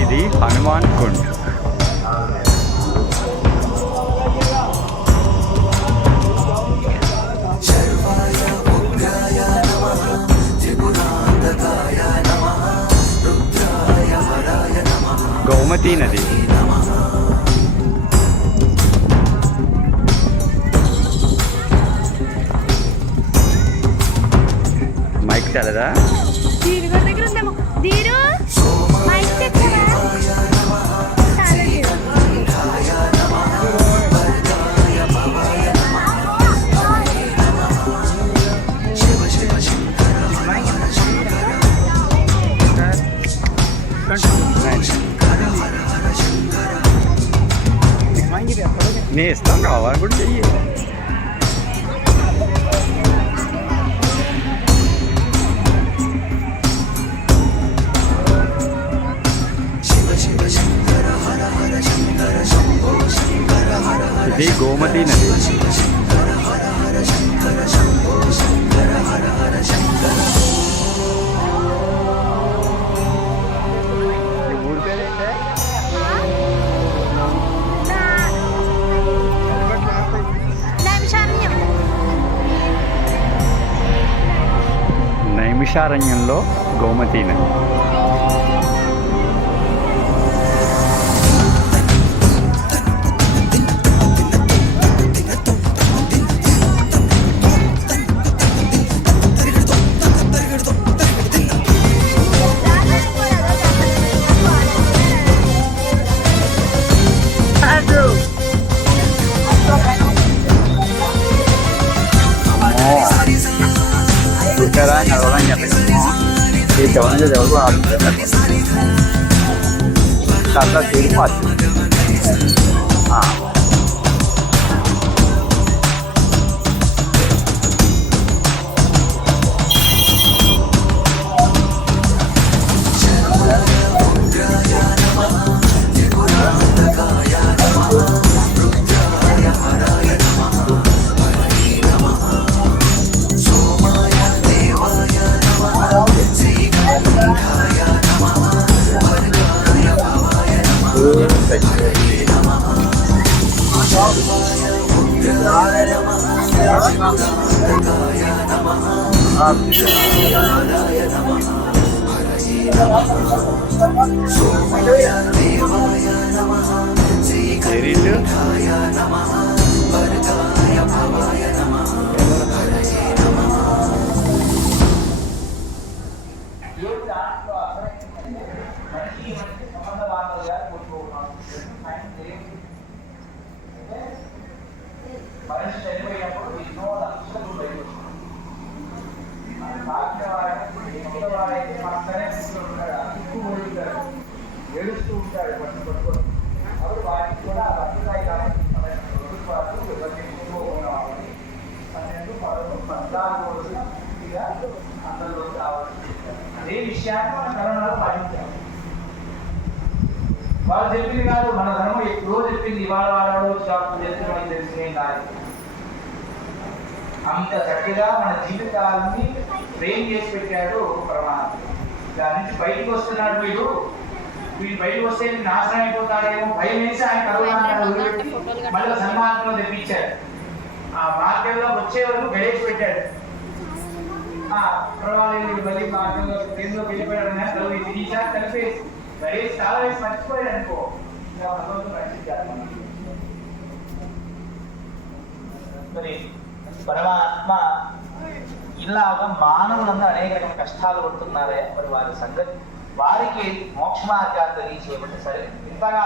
ఇది హనుమాన్ కుండ్. గోమతి నది. మైక్ చాలదా? నేను ఇస్తాం కావాలి కూడా చెయ్యి. ఇది గోమతి నది. నైమిషారణ్యంలో గోమతి నది. Sekarang kalau orang nyampe semua di jauhnya jauh ada karena di rumah ఏడుస్తూ ఉంటాడు పట్టుకొని అప్పుడు వాటికి కూడా బతుకాయి కానీ ప్రభుత్వాలు ఎవరిని ఎక్కువగా 12, 14 రోజులు అందరిలో రావచ్చు. అదే విషయాన్ని మనం కరోనాలో పాటించాం. వాళ్ళు చెప్పింది కాదు, మన ధర్మం ఎప్పుడో చెప్పింది. ఇవాళ వాడవాడు షాపు చేస్తున్నామని తెలిసినేం కాదు. అంత చక్కగా మన జీవితాలని ఫ్రేమ్ చేసి పెట్టాడు పరమాత్మ. దాని నుంచి బయటకు వస్తున్నాడు వీడు బయటకు వస్తే నాశనం అయిపోతాడేమో భయం వేసి ఆయన కరోనా మళ్ళీ సన్మార్గంలో తెప్పించాడు. ఆ మార్గంలో వచ్చే వరకు గడేసి పెట్టాడు. పర్వాలేదు మళ్ళీ మార్గంలో ట్రైన్లో వెళ్ళిపోయాడు. కలిపి తిరిగిసారి కలిపేసి గడేసి చాలా వేసి మర్చిపోయాడు అనుకో. మరి పరమాత్మ ఇలాగా మానవులందరూ అనేక రకమైన కష్టాలు పడుతున్నారే, మరి వారి సంగతి వారికి మోక్ష మార్గాలు తెలియచేయబట్టి సరే ఇంతగా